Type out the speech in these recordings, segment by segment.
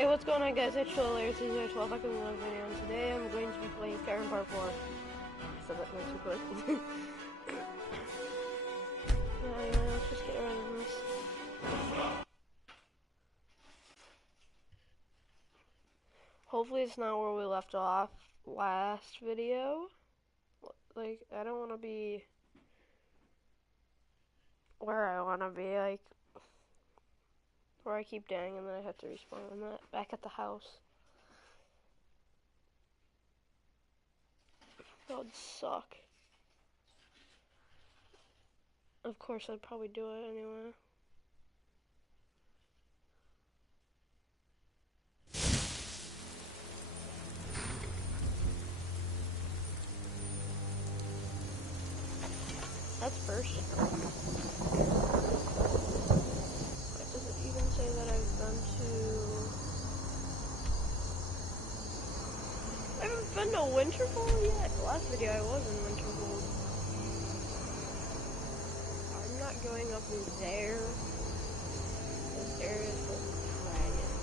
Hey, what's going on, guys? It's Troller, season 12, back in another video, and today I'm going to be playing Skyrim Part 4. I said that way too quick. Anyway, let's just get rid of this. Hopefully it's not where we left off last video. Like, I don't want to be where I want to be, like, where I keep dying and then I have to respawn. I'm back at the house. That would suck. Of course, I'd probably do it anyway. That's first. Does it even say that I've been to... I haven't been to Winterhold yet. Last video I was in Winterhold. I'm not going up in there. This area is full of dragons.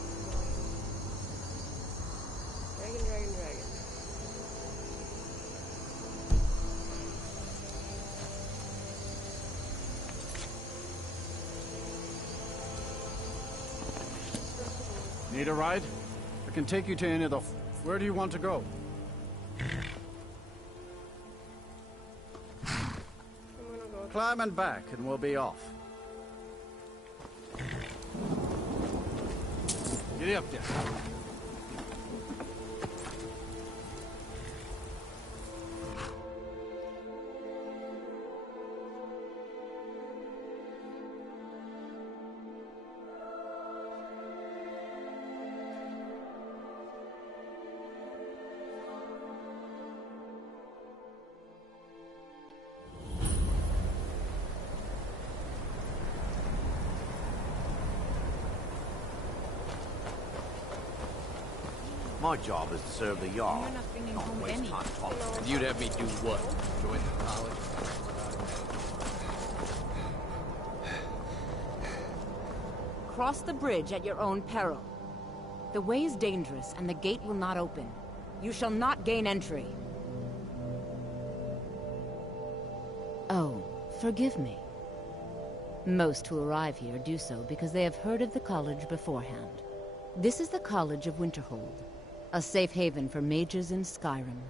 Dragon. Need a ride? I can take you to any of the... Where do you want to go? Climb and back, and we'll be off. Get up there. My job is to serve the Jarl. You're not bringing Not home waste any. time talking. And you'd have me do what? Join the college? Cross the bridge at your own peril. The way is dangerous, and the gate will not open. You shall not gain entry. Oh, forgive me. Most who arrive here do so because they have heard of the college beforehand. This is the College of Winterhold, a safe haven for mages in Skyrim,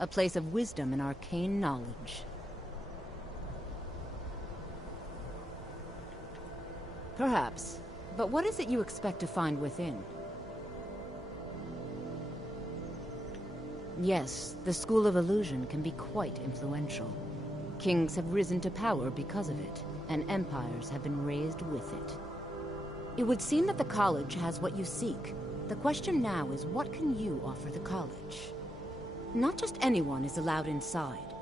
a place of wisdom and arcane knowledge. Perhaps. But what is it you expect to find within? Yes, the School of Illusion can be quite influential. Kings have risen to power because of it, and empires have been raised with it. It would seem that the college has what you seek. The question now is, what can you offer the college? Not just anyone is allowed inside.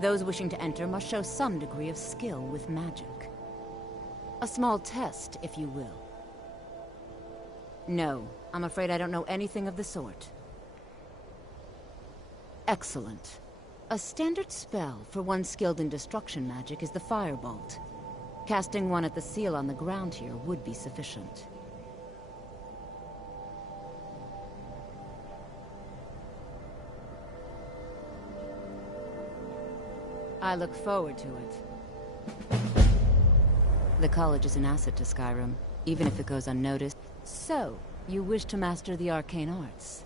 Those wishing to enter must show some degree of skill with magic. A small test, if you will. No, I'm afraid I don't know anything of the sort. Excellent. A standard spell for one skilled in destruction magic is the Firebolt. Casting one at the seal on the ground here would be sufficient. I look forward to it. The college is an asset to Skyrim, even if it goes unnoticed. So, you wish to master the arcane arts?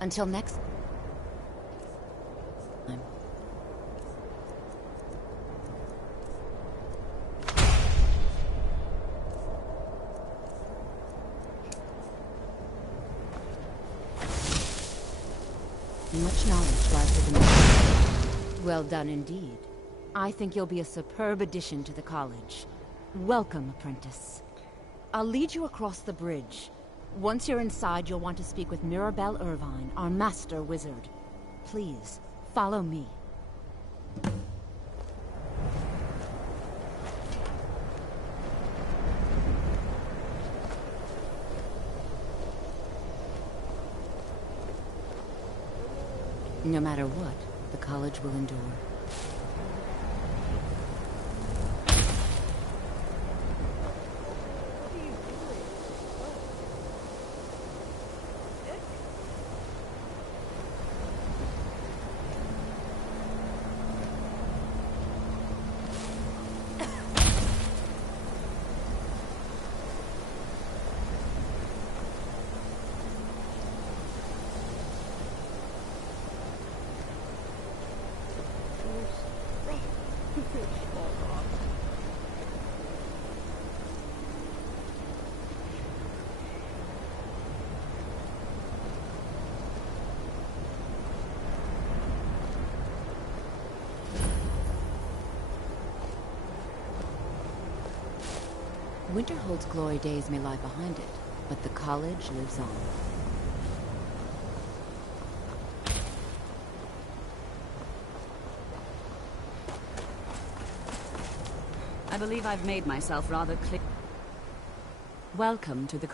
Until next time. Much knowledge lies within the... Well done indeed. I think you'll be a superb addition to the college. Welcome, apprentice. I'll lead you across the bridge. Once you're inside, you'll want to speak with Mirabelle Irvine, our master wizard. Please, follow me. No matter what, the college will endure. Small box. Winterhold's glory days may lie behind it, but the college lives on. I believe I've made myself rather clear. Welcome to the...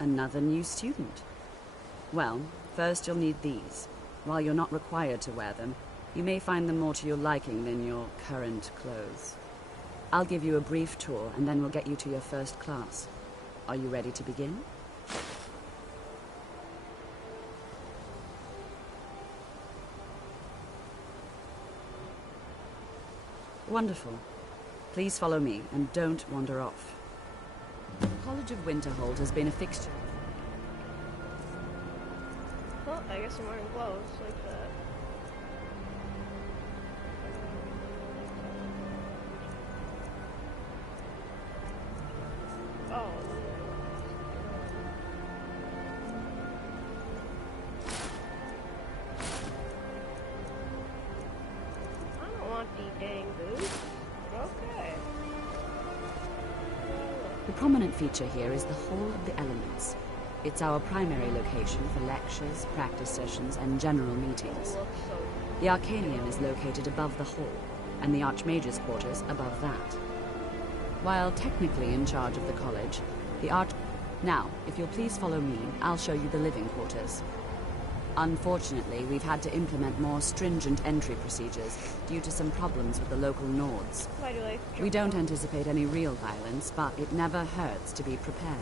Another new student. Well, first you'll need these. While you're not required to wear them, you may find them more to your liking than your current clothes. I'll give you a brief tour, and then we'll get you to your first class. Are you ready to begin? Wonderful. Please follow me, and don't wander off. The College of Winterhold has been a fixture. Well, I guess I'm wearing clothes like that. Oh. I don't want the dang boots. Okay. The prominent feature here is the Hall of the Elements. It's our primary location for lectures, practice sessions, and general meetings. Looks so The Arcanium is located above the hall, and the Archmage's quarters above that. While technically in charge of the college, the Now, if you'll please follow me, I'll show you the living quarters. Unfortunately, we've had to implement more stringent entry procedures due to some problems with the local Nords. Why do I We don't anticipate any real violence, but it never hurts to be prepared.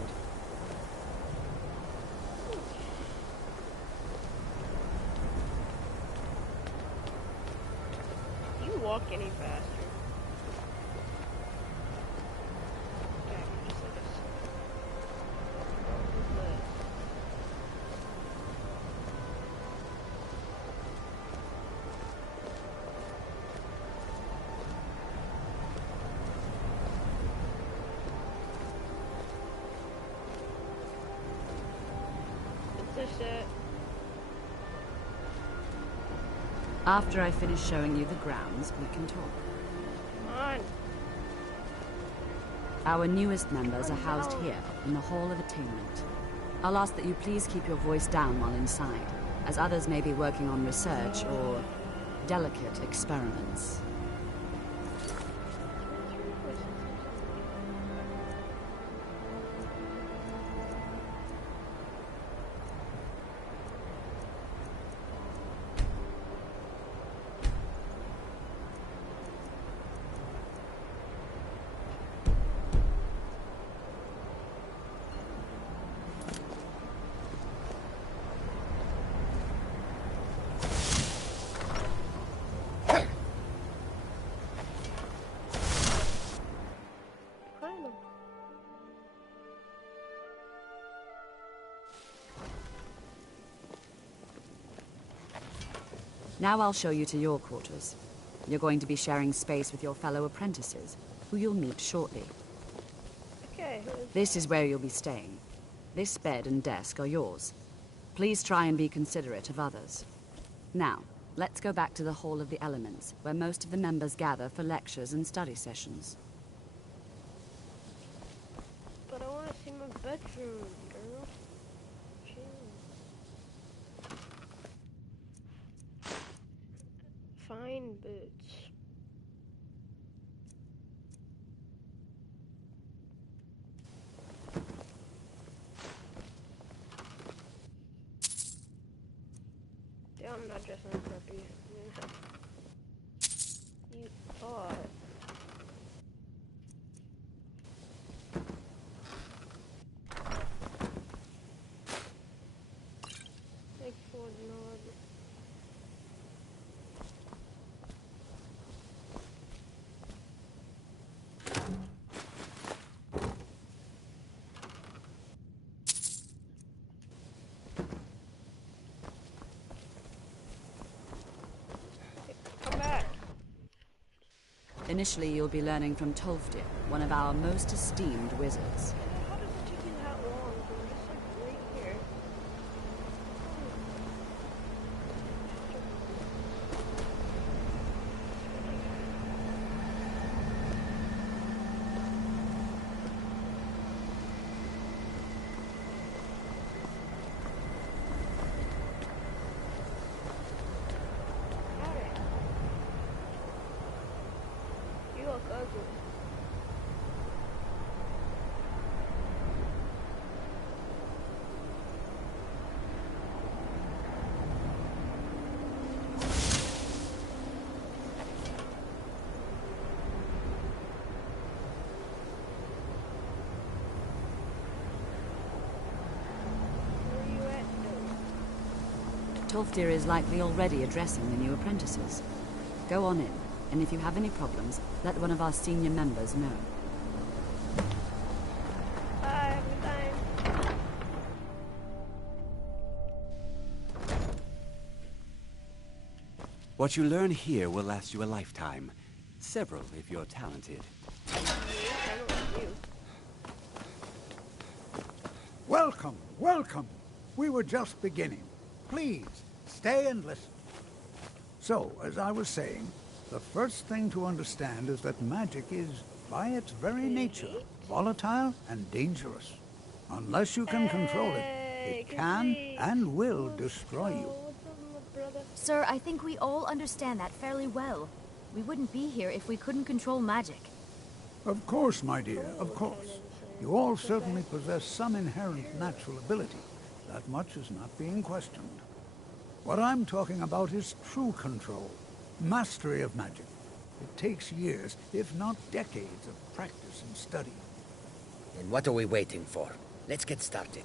Do you walk any faster? Okay, just like this. What is this? Is this it? After I finish showing you the grounds, we can talk. Come on. Our newest members are housed here, in the Hall of Attainment. I'll ask that you please keep your voice down while inside, as others may be working on research or delicate experiments. Find them. Now I'll show you to your quarters. You're going to be sharing space with your fellow apprentices, who you'll meet shortly. Okay. This is where you'll be staying. This bed and desk are yours. Please try and be considerate of others. Now, let's go back to the Hall of the Elements, where most of the members gather for lectures and study sessions. But I want to see my bedroom, girl. Chill. Fine boots. Yeah, I'm not dressing preppy. Yeah. You thought. Thank for the nod. Initially, you'll be learning from Tolfdir, one of our most esteemed wizards. How does it take you that long? I'm just like right here. Alright. You look ugly. Where are you at? No. Tolfdir is likely already addressing the new apprentices. Go on in, and if you have any problems, let one of our senior members know. Bye, have a good time. What you learn here will last you a lifetime. Several, if you're talented. I don't like you. Welcome, welcome. We were just beginning. Please, stay and listen. So, as I was saying, the first thing to understand is that magic is, by its very nature, volatile and dangerous. Unless you can control it, it can and will destroy you. What's up, my brother? Sir, I think we all understand that fairly well. We wouldn't be here if we couldn't control magic. Of course, my dear, of course. You all certainly possess some inherent natural ability. That much is not being questioned. What I'm talking about is true control, mastery of magic. It takes years, if not decades, of practice and study. Then what are we waiting for? Let's get started.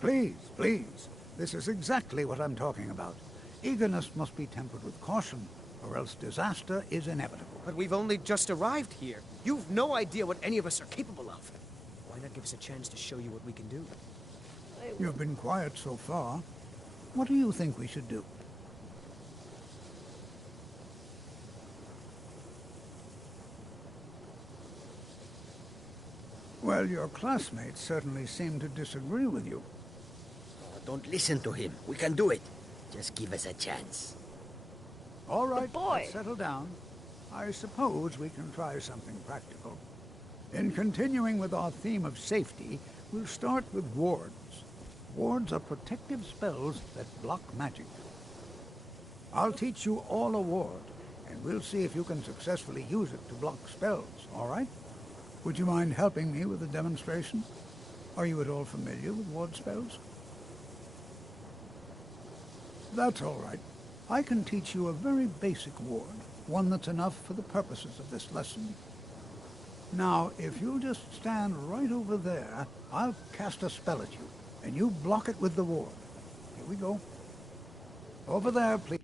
Please, please. This is exactly what I'm talking about. Eagerness must be tempered with caution, or else disaster is inevitable. But we've only just arrived here. You've no idea what any of us are capable of. Why not give us a chance to show you what we can do? You've been quiet so far. What do you think we should do? Well, your classmates certainly seem to disagree with you. Oh, don't listen to him. We can do it. Just give us a chance. All right, boy. let's settle down. I suppose we can try something practical. In continuing with our theme of safety, we'll start with wards. Wards are protective spells that block magic. I'll teach you all a ward, and we'll see if you can successfully use it to block spells, all right? Would you mind helping me with the demonstration? Are you at all familiar with ward spells? That's all right. I can teach you a very basic ward, one that's enough for the purposes of this lesson. Now, if you'll just stand right over there, I'll cast a spell at you, and you block it with the ward. Here we go. Over there, please.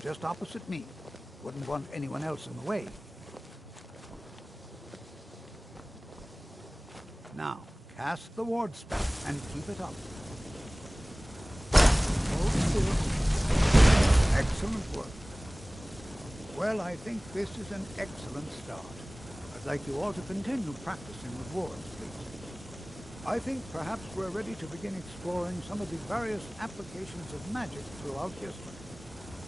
Just opposite me. Wouldn't want anyone else in the way. Now, cast the ward spell and keep it up. Hold still. Excellent work. Well, I think this is an excellent start. As like you all to continue practicing with wards, please. I think perhaps we're ready to begin exploring some of the various applications of magic throughout history.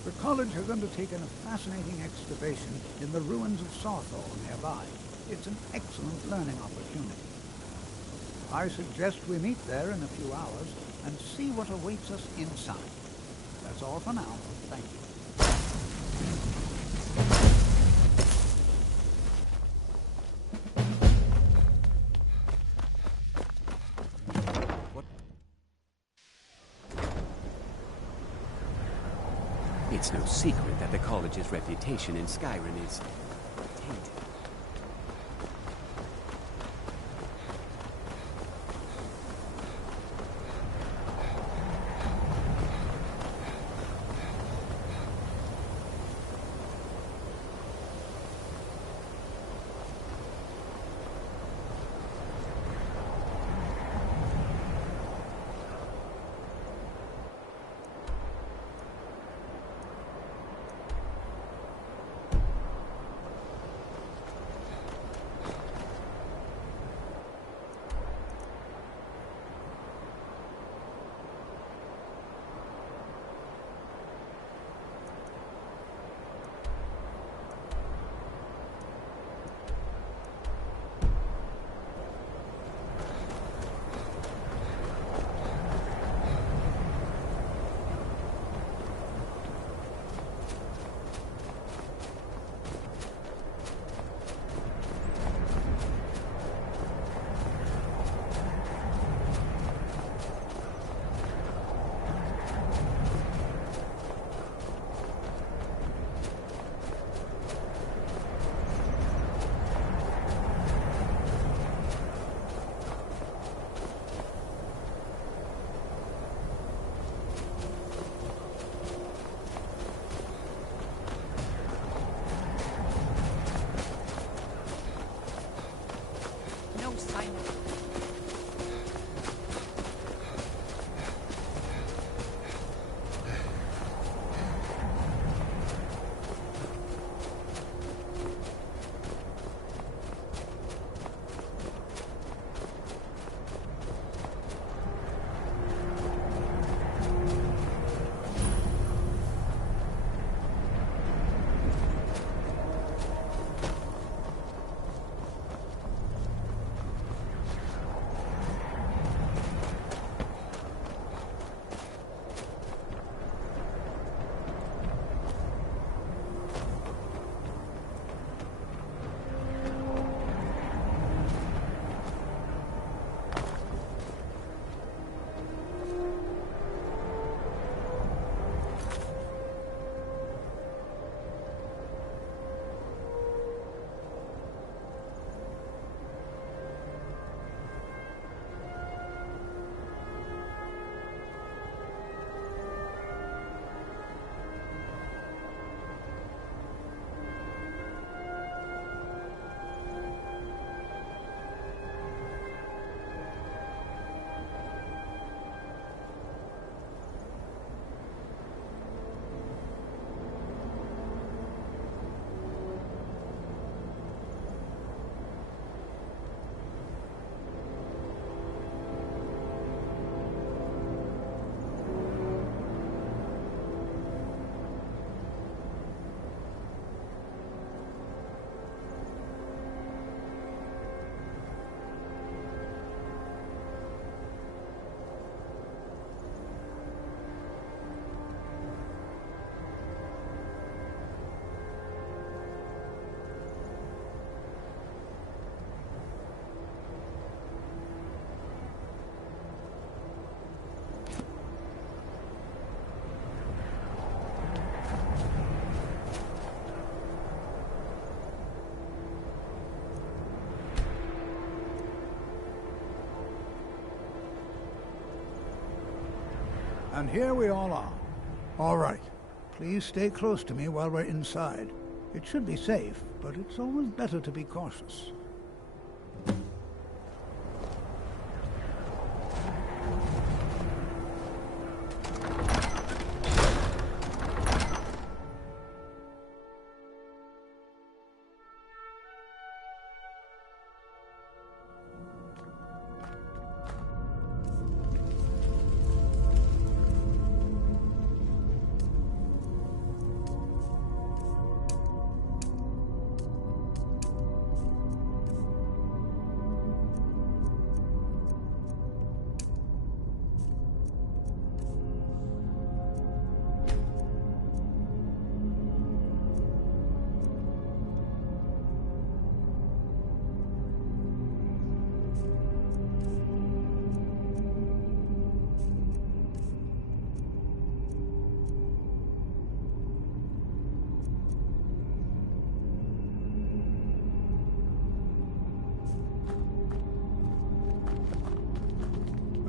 The college has undertaken a fascinating excavation in the ruins of Sawthall nearby. It's an excellent learning opportunity. I suggest we meet there in a few hours and see what awaits us inside. That's all for now. Thank you. It's no secret that the college's reputation in Skyrim is tainted. And here we all are. All right. Please stay close to me while we're inside. It should be safe, but it's always better to be cautious.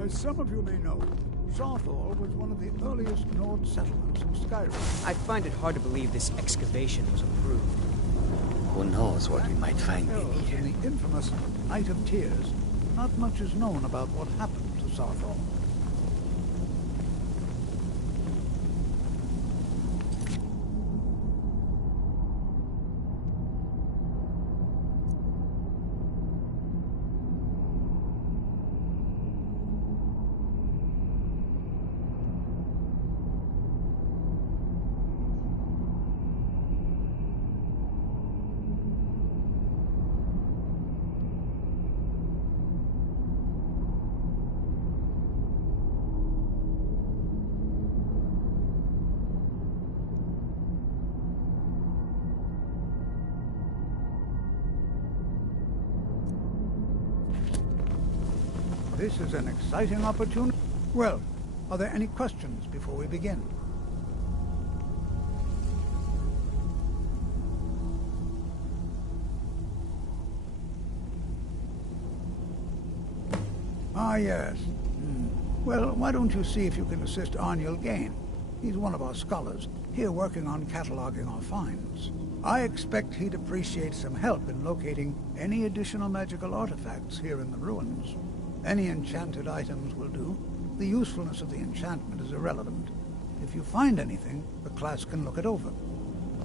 As some of you may know, Sarthor was one of the earliest Nord settlements in Skyrim. I find it hard to believe this excavation was approved. Who knows what we might find in here? In the infamous Night of Tears, not much is known about what happened to Sarthor. This is an exciting opportunity. Well, are there any questions before we begin? Ah, yes. Well, why don't you see if you can assist Arniel Gain? He's one of our scholars, here working on cataloging our finds. I expect he'd appreciate some help in locating any additional magical artifacts here in the ruins. Any enchanted items will do. The usefulness of the enchantment is irrelevant. If you find anything, the class can look it over.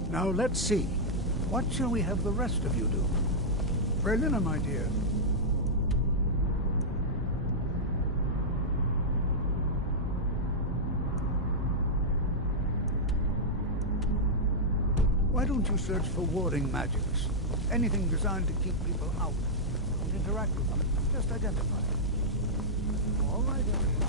Now let's see. What shall we have the rest of you do? Berlina, my dear. Why don't you search for warding magics? Anything designed to keep people out. Don't interact with them. Just identify it. All right, everyone.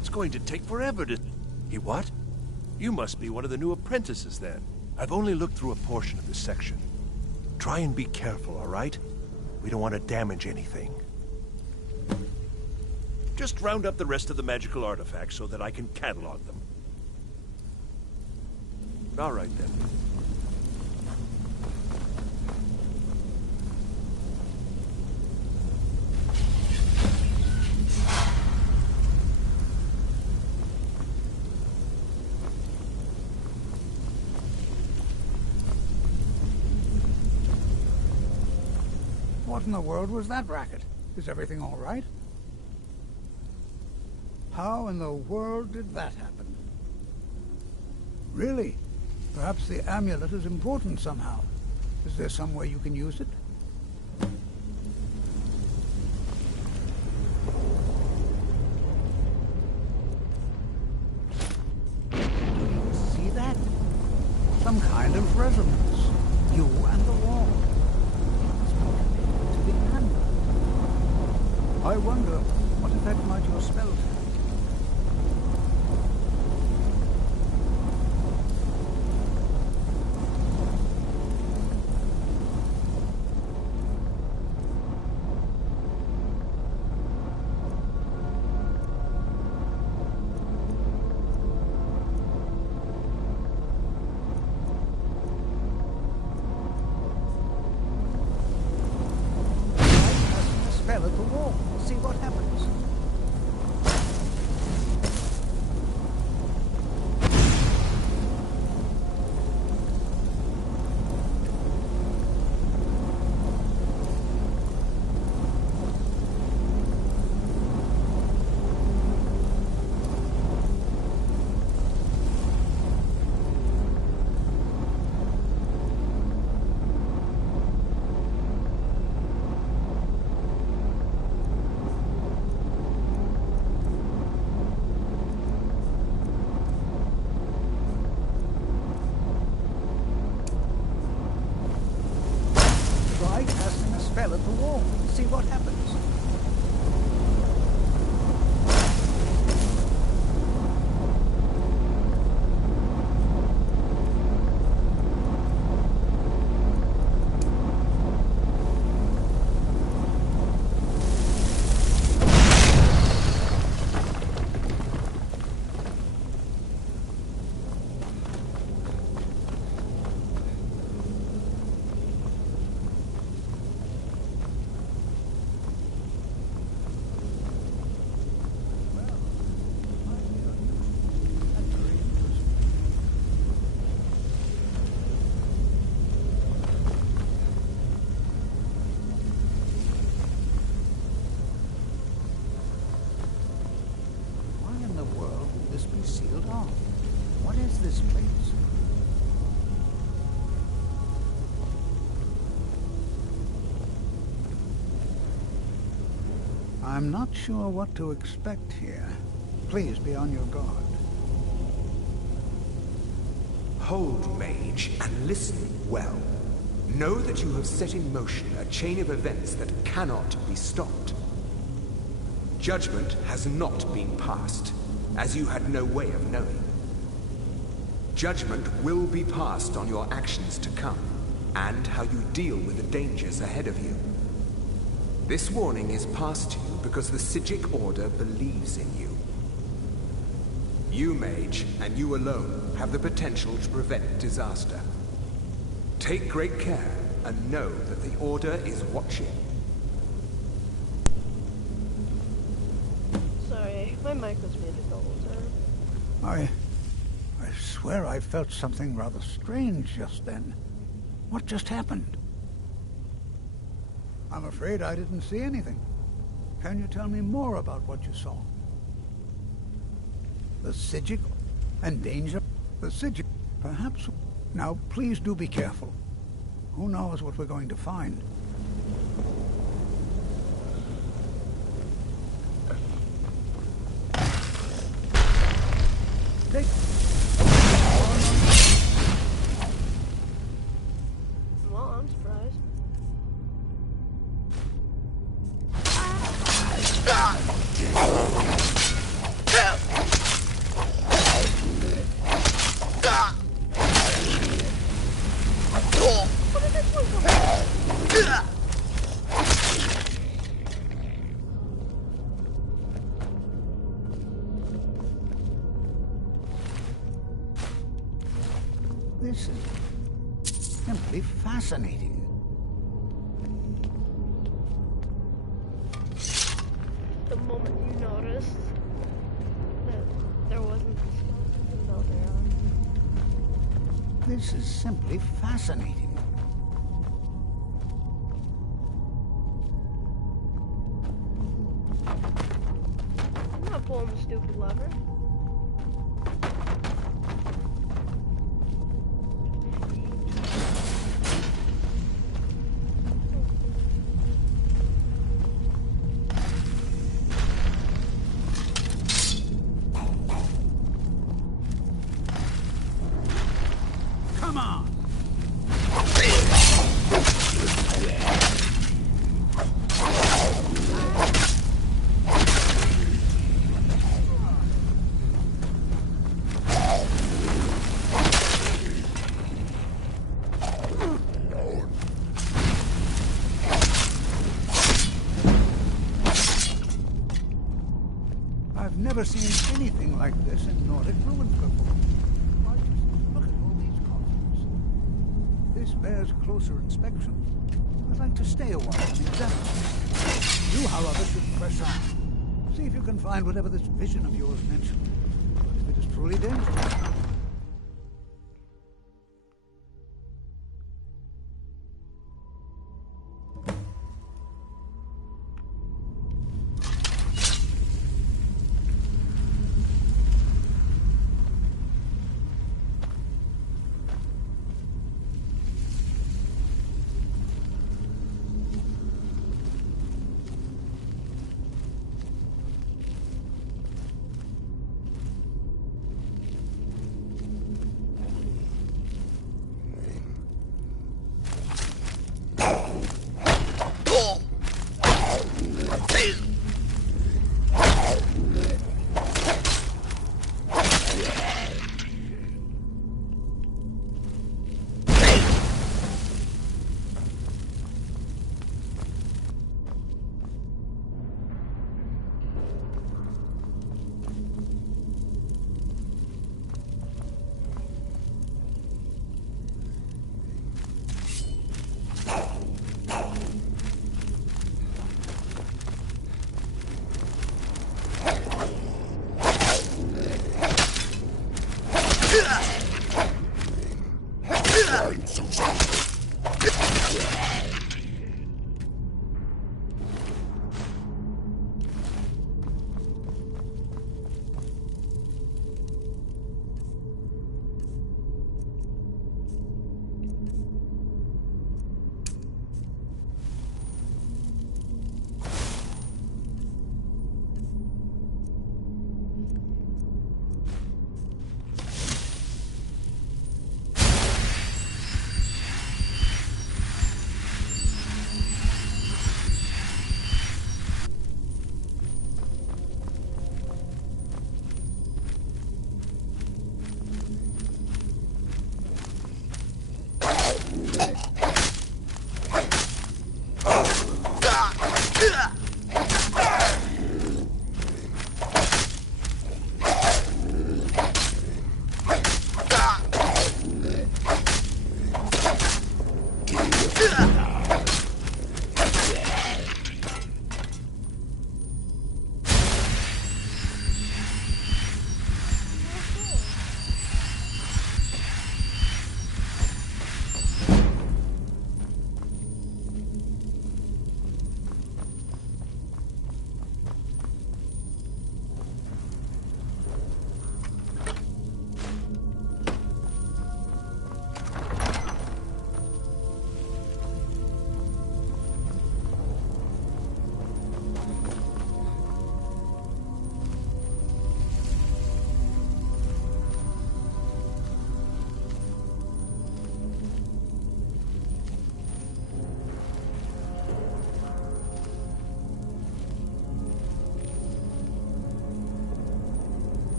It's going to take forever to... He what? You must be one of the new apprentices, then. I've only looked through a portion of this section. Try and be careful, all right? We don't want to damage anything. Just round up the rest of the magical artifacts so that I can catalog them. All right, then. What in the world was that racket? Is everything all right? How in the world did that happen? Really? Perhaps the amulet is important somehow. Is there some way you can use it? Do you see that? Some kind of resonance. You and the wall. To the amulet. I wonder, what effect might your spells have? at the wall and see what happens. Sealed off. What is this place? I'm not sure what to expect here. Please be on your guard. Hold, mage, and listen well. Know that you have set in motion a chain of events that cannot be stopped. Judgment has not been passed, as you had no way of knowing. Judgment will be passed on your actions to come, and how you deal with the dangers ahead of you. This warning is passed to you because the Psijic Order believes in you. You, mage, and you alone, have the potential to prevent disaster. Take great care, and know that the Order is watching. Sorry, my mic was muted the whole time. I swear I felt something rather strange just then. What just happened? I'm afraid I didn't see anything. Can you tell me more about what you saw? The Psijic and danger? The Psijic, perhaps. Now, please do be careful. Who knows what we're going to find? Take... Well, I'm surprised. This is simply fascinating. The moment you noticed that there wasn't the skeletons out there. This is simply fascinating. I'm not pulling the stupid lever. Come on! I've never seen anything like this in Nordic ruins before. Why, just look at all these coffins. This bears closer inspection. I'd like to stay a while and examine it. You, however, should press on. See if you can find whatever this vision of yours mentioned. But if it is truly dangerous...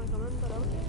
want to come in, but okay.